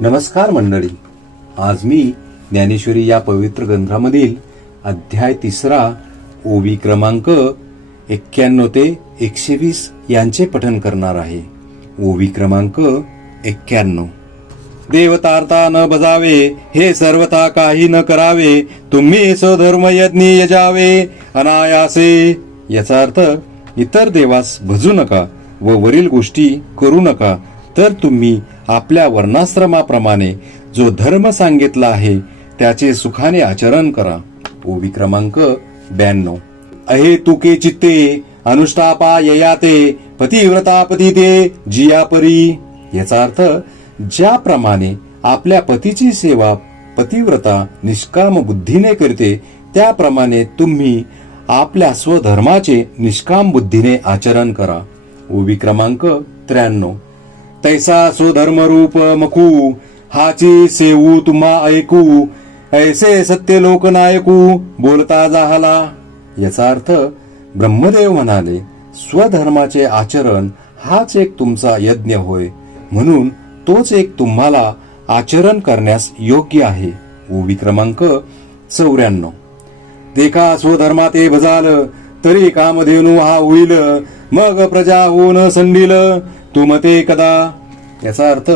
नमस्कार मंडळी. आज मी ज्ञानेश्वरी या पवित्र ग्रंथामधील अध्याय 3 ओवी क्रमांक 91 ते 120 यांचे पठण करणार आहे. ओवी क्रमांक 91. देवतार्था न बजावे, हे सर्वथा काही न करावे, तुम्ही स्वधर्म यज्ञ यजावे अनायासे. याचा अर्थ, इतर देवास भजू नका व वरील गोष्टी करू नका, तर तुम्ही आपल्या वर्णाश्रमाप्रमाणे जो धर्म सांगितला आहे त्याचे सुखाने आचरण करा. ओवी क्रमांक 92. अहे तुके चित्ते अनुष्ठापा ययाते, पतिव्रता पतिते जिया परी. याचा अर्थ, ज्याप्रमाणे आपल्या पतीची सेवा पतिव्रता निष्काम बुद्धीने करते, त्याप्रमाणे तुम्ही आपल्या स्वधर्माचे निष्काम बुद्धीने आचरण करा. ओवी क्रमांक 93. तैसा स्वधर्म रूप मखू, हाची सेवू तुम्हा ऐकू, ऐसे सत्य लोकनायकू बोलता जाहला. याचा अर्थ, ब्रह्मदेव म्हणाले, स्वधर्माचे आचरण हाच एक तुमचा यज्ञ होय, म्हणून तोच एक तुम्हाला आचरण करण्यास योग्य आहे. ओवी क्रमांक 94. देखा स्वधर्माते भजाल, तरी कामधेनू हा होईल, मग प्रजा होऊन संडील तुमते कदा. याचा अर्थ,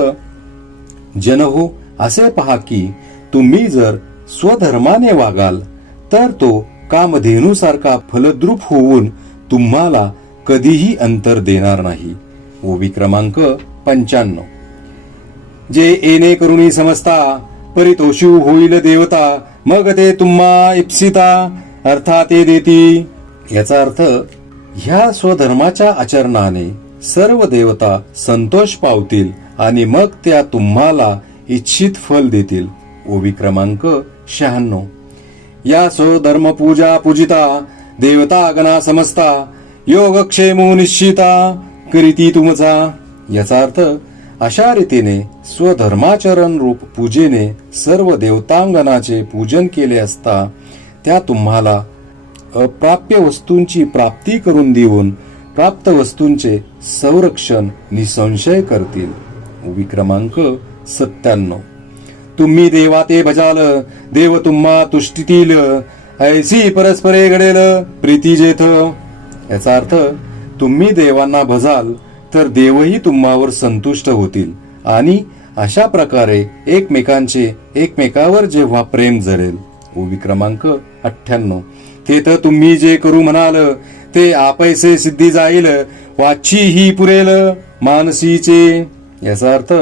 जन हो, असे पहा की तुम्ही जर स्वधर्माने वागाल तर तो कामधेनूसारखा फलद्रूप होऊन तुम्हाला कधीही अंतर देणार नाही. ओवी क्रमांक 95. जे येणे करुणी समजता, परितोषू होईल देवता, मग ते तुम्हा इप्सिता अर्थात ते देती. याचा अर्थ, ह्या स्वधर्माच्या आचरणाने सर्व देवता संतोष पावतील आणि मग त्या तुम्हाला इच्छित फल देतील. ओवी क्रमांक 96. या स्वधर्म पूजा पूजिता, देवता गणा समजता, योगक्षेमो निश्चिता करीती तुमचा. याचा अर्थ, अशा रीतीने स्वधर्माचरण रूप पूजेने सर्व देवतांगणाचे पूजन केले असता त्या तुम्हाला अप्राप्य वस्तूंची प्राप्ती करून देऊन प्राप्त वस्तूंचे संरक्षण निसंशय करतील. ओवी क्रमांक 97. तुम्ही देवा ते भजाल, देव तुम्हा तुष्टीतील, ऐसी परस्परे घडेल प्रीती जेथ. याचा अर्थ, तुम्ही देवांना भजाल तर देवही तुम्हावर संतुष्ट होतील आणि अशा प्रकारे एकमेकावर जेव्हा प्रेम जळेल. ओवी क्रमांक 98. ते तर तुम्ही जे करू म्हणाल ते आपैसे सिद्धी जाईल, वाची ही पुरेल मानसीचे. याचा अर्थ,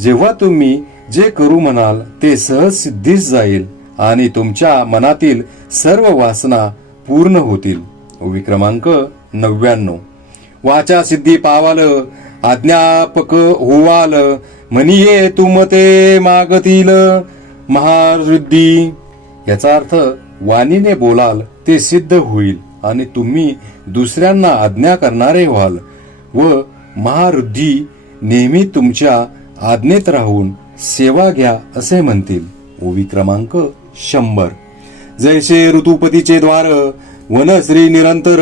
जेव्हा तुम्ही जे करू म्हणाल ते सहज सिद्धीस जाईल आणि तुमच्या मनातील सर्व वासना पूर्ण होतील. ओवी क्रमांक 99. वाचा सिद्धी पावाल, आज्ञापक होवाल, म्हणिये तुम ते मागतील महावृद्धी. याचा अर्थ, वाणीने बोलाल ते सिद्ध होईल आणि तुम्ही दुसऱ्यांना आज्ञा करणारे व्हाल व महावृद्धी नेहमी तुमच्या आज्ञेत राहून सेवा घ्या असे म्हणतील. ओवी क्रमांक 100. जैसे ऋतुपतीचे द्वार, वनश्री निरंतर,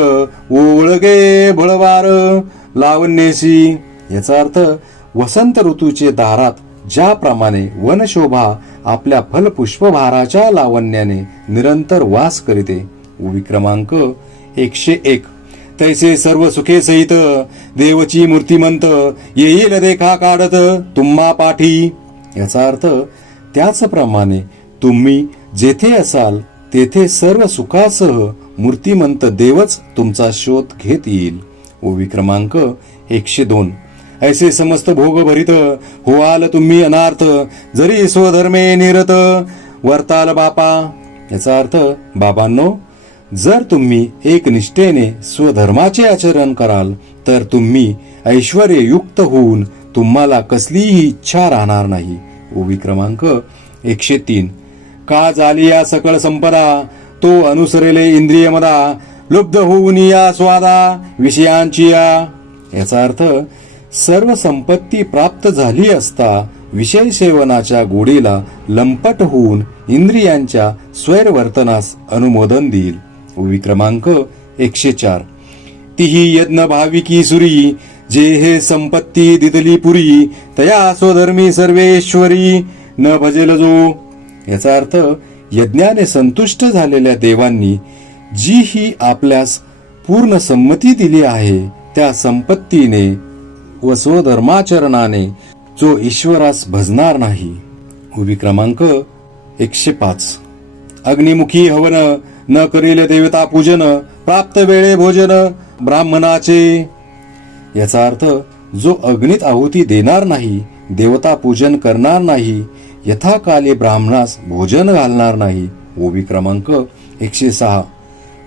ओळगे भळवार लावण्यसी. याचा अर्थ, वसंत ऋतूचे दारात ज्याप्रमाणे वनशोभा आपल्या फलपुष्पभाराच्या लावण्याने निरंतर वास करीते. ओवी क्रमांक 101. तैसे सर्व सुखे सहित, देवची मूर्तिमंत, येईल देखा काढत तुम्हा पाठी. याचा अर्थ, त्याचप्रमाणे तुम्ही जेथे असाल तेथे सर्व सुखासह मूर्तिमंत देवच तुमचा शोध घेत येईल. ओवी क्रमांक 102. ऐसे समस्त भोग भरित, होआल तुम्ही अनार्थ, जरी स्वधर्मे निरत वर्ताल बापा. याचा अर्थ, बाबांनो, जर तुम्ही एक निष्ठेने स्वधर्माचे आचरण कराल तर तुम्ही ऐश्वर्ययुक्त होऊन तुम्हाला कसलीही इच्छा राहणार नाही. ओवी क्रमांक 103. का झाली या सकळ संपदा, तो अनुसरेले इंद्रिय मदा, लुब्ध होऊन या स्वादा विषयांची या. याचा अर्थ, सर्व संपत्ती प्राप्त झाली असता विषय सेवनाच्या गोडीला लंपट होऊन इंद्रियांच्या स्वैरवर्तनास अनुमोदन देईल. ओवी क्रमांक 104. तिही यज्ञ भाविकी सुरी, जे हे संपत्ती दिदली पुरी, तया स्वधर्मी सर्वेश्वरी न भजेल जो. याचा अर्थ, यज्ञाने संतुष्ट झालेल्या देवांनी जी ही आपल्यास पूर्ण संमती दिली आहे, त्या संपत्तीने व स्वधर्माचरणाने जो ईश्वरास भजणार नाही. उभी क्रमांक 105. अग्निमुखी हवन न करील देवता पूजन, प्राप्त वेळे भोजन ब्राह्मणाचे. याचा अर्थ, जो अग्नीत आहुती देणार नाही, देवता पूजन करणार नाही, यथाकाली ब्राह्मणास भोजन घालणार नाही. ओबी क्रमांक 106.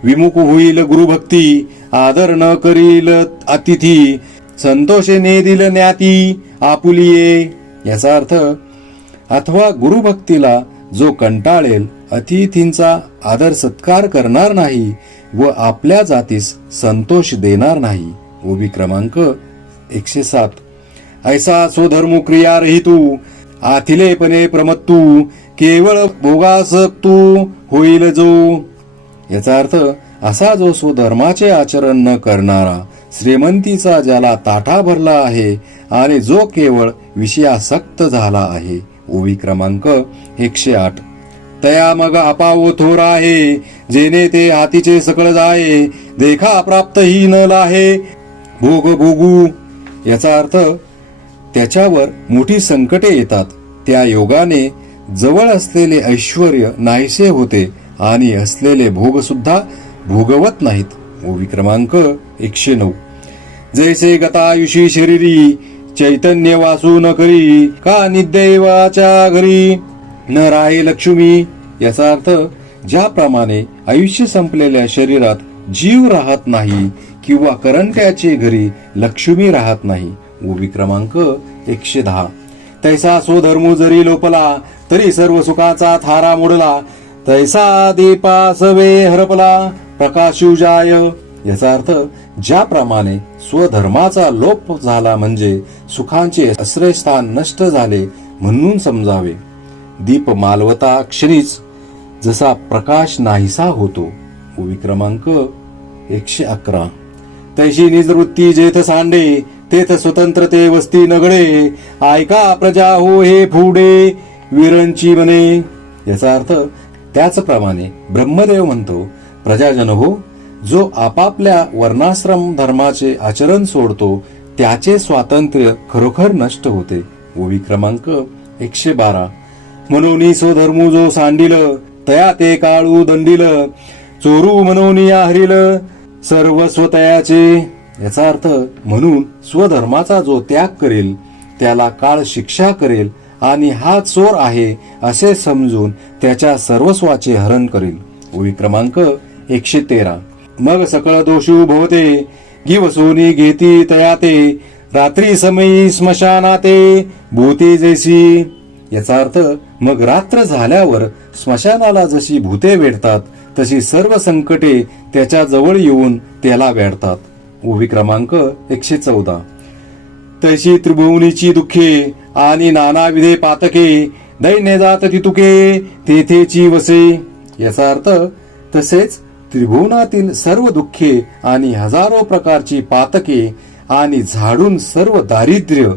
विमुख होईल गुरुभक्ती, आदर न करील अतिथी, संतोषेने दिल ज्ञाती आपुलिये. याचा अर्थ, अथवा गुरुभक्तीला जो कंटाळेल, अतिथींचा आदर सत्कार करणार नाही व आपल्या जातीस संतोष देणार नाही. ओबी क्रमांक 107. ऐसा स्वधर्मू क्रिया रहितू, आथिलेपणे प्रमत्तू, केवळ भोगासक्तू होईल जो. याचा अर्थ, असा जो स्वधर्माचे आचरण न करणारा, श्रीमंतीचा ज्याला ताठा भरला आहे आणि जो केवळ विषयासक्त झाला आहे. ओवी क्रमांक 108. तया मग अपावो थोर आहे, जेने ते हातीचे सकळ जाये, देखा प्राप्त ही न लाहे भोग भोगू. याचा अर्थ, त्याच्यावर मोठी संकटे येतात, त्या योगाने जवळ असलेले ऐश्वर्य नाहीसे होते आणि असलेले भोग सुद्धा भोगवत नाहीत. ओवी क्रमांक 109. जैसे गतायुषी शरीरी, चैतन्य वासू न करी, का निदेवाच्या घरी न राहे लक्ष्मी. याचा अर्थ, ज्याप्रमाणे आयुष्य संपलेल्या शरीरात जीव राहत नाही किंवा करंट्याचे घरी लक्ष्मी राहत नाही. ओवी क्रमांक 110. तैसा स्वधर्मू जरी लोपला, तरी सर्व सुखाचा थारा मोडला, तैसा दीपासवे हरपला प्रकाशू जाय. याचा अर्थ, ज्याप्रमाणे स्वधर्माचा लोप झाला म्हणजे सुखांचे आश्रयस्थान नष्ट झाले म्हणून समजावे. दीप मालवता क्षणीच जसा प्रकाश नाहीसा होतो. ओवी क्रमांक 111. तैशी निजवृत्ती जेथ सांडे, तेथ स्वतंत्रते वस्ती नगडे, ऐका प्रजा हो हे फुडे वीरांची मने. याचा अर्थ, त्याचप्रमाणे ब्रह्मदेव म्हणतो, प्रजाजन हो, जो आपापल्या वर्णाश्रम धर्माचे आचरण सोडतो, त्याचे स्वातंत्र्य खरोखर नष्ट होते. ओवी क्रमांक 112. म्हणून स्वधर्मू जो सांडिल, तया ते काळू दंडिल, चोरू म्हणून या हरिल सर्व स्वतयाचे. याचा अर्थ, म्हणून स्वधर्माचा जो त्याग करेल त्याला काळ शिक्षा करेल आणि हा चोर आहे असे समजून त्याच्या सर्वस्वाचे हरण करेल. ओवी क्रमांक 113. मग सकळ दोषू भवते, गिवसोनी घेती तयाते, रात्री समयी स्मशानाते भूती जैसी. याचा अर्थ, मग रात्र झाल्यावर स्मशानाला जशी भूते वेढतात, तशी सर्व संकटे त्याच्या जवळ येऊन त्याला वेढतात. ओवी क्रमांक 114. तशी त्रिभुवनीची दुःखे आणि नानाविधे पातके, दैन्य जात तितुके तेथेची वसे. याचा अर्थ, तसेच त्रिभुवनातील सर्व दुःखे आणि हजारो प्रकारची पातके आणि झाडून सर्व दारिद्र्य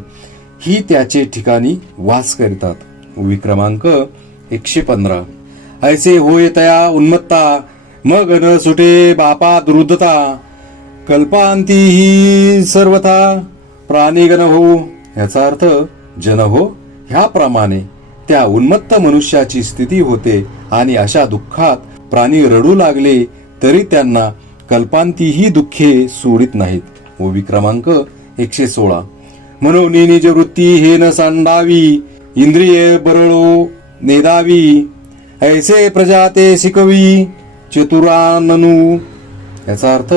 ही त्याचे ठिकाणी वास करतात. ओवी क्रमांक 115. ऐसे होय तया उन्मत्ता, मग न सुटे बापा दुरुद्धता, कल्पांती ही सर्वथा प्राणीगण हो. याचा अर्थ, जन हो, ह्याप्रमाणे त्या उन्मत्त मनुष्याची स्थिती होते आणि अशा दुःखात प्राणी रडू लागले तरी त्यांना कल्पांतीही दुःखे सोडित नाहीत. ओवी क्रमांक 116. म्हणून निज वृत्ती हे न सांडावी, इंद्रिये बरळो नेदावी, ऐसे प्रजा ते शिकवी चतुराननू. याचा अर्थ,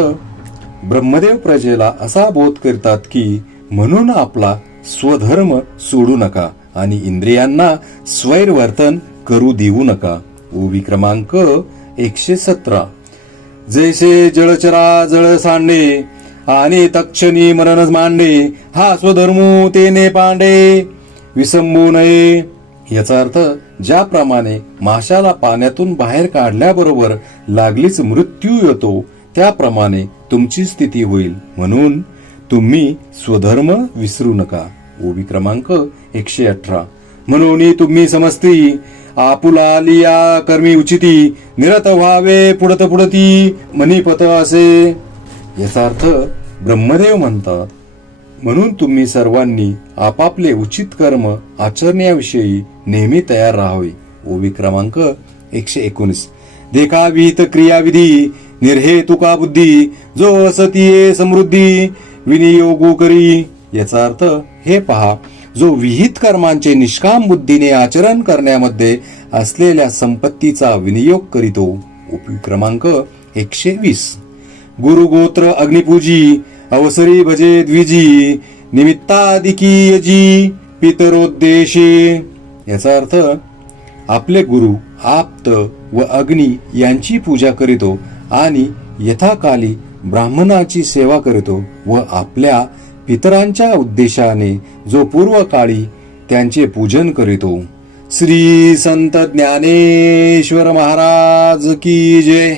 ब्रह्मदेव प्रजेला असा बोध करतात की म्हणून आपला स्वधर्म सोडू नका आणि इंद्रियांना स्वैरवर्तन करू देऊ नका. ओवी क्रमांक 117. जैसे जळचरा जळ सांडे आणि तक्षणी मरण मांडे, हा स्वधर्मू तेने पांडे विसंबू नये. याचा अर्थ, ज्याप्रमाणे माशाला पाण्यातून बाहेर काढल्याबरोबर लागलीच मृत्यू येतो, त्याप्रमाणे तुमची स्थिती होईल. म्हणून तुम्ही स्वधर्म विसरू नका. ओवी क्रमांक 118. म्हणून तुम्ही समजती आपुला लिया कर्मी उचिती निरत व्हावे पुढत पुढती मनीपत असे. याचा अर्थ ब्रह्मदेव म्हणतात, म्हणून तुम्ही सर्वांनी आपापले उचित कर्म आचरण्याविषयी नेहमी तयार राहावे. ओवी क्रमांक 119. देखाविहित क्रियाविधी निर्हेतुका बुद्धी जो असतीये समृद्धी विनियोगू करी. याचा अर्थ हे पहा, जो विहित कर्मांचे निष्काम बुद्धीने आचरण करण्यामध्ये असलेल्या संपत्तीचा विनियोग करीतो. ओवी क्रमांक 120. गुरुगोत्र अग्निपूजी अवसरी भजे द्विजी निमित्तादिकी यजी पितरोद्देशे. याचा अर्थ आपले गुरु आप्त व अग्नी यांची पूजा करीतो आणि यथाकाली ब्राह्मणाची सेवा करीतो व आपल्या पितरांच्या उद्देशाने जो पूर्वकाळी त्यांचे पूजन करीतो. श्री संत ज्ञानेश्वर महाराज की जय.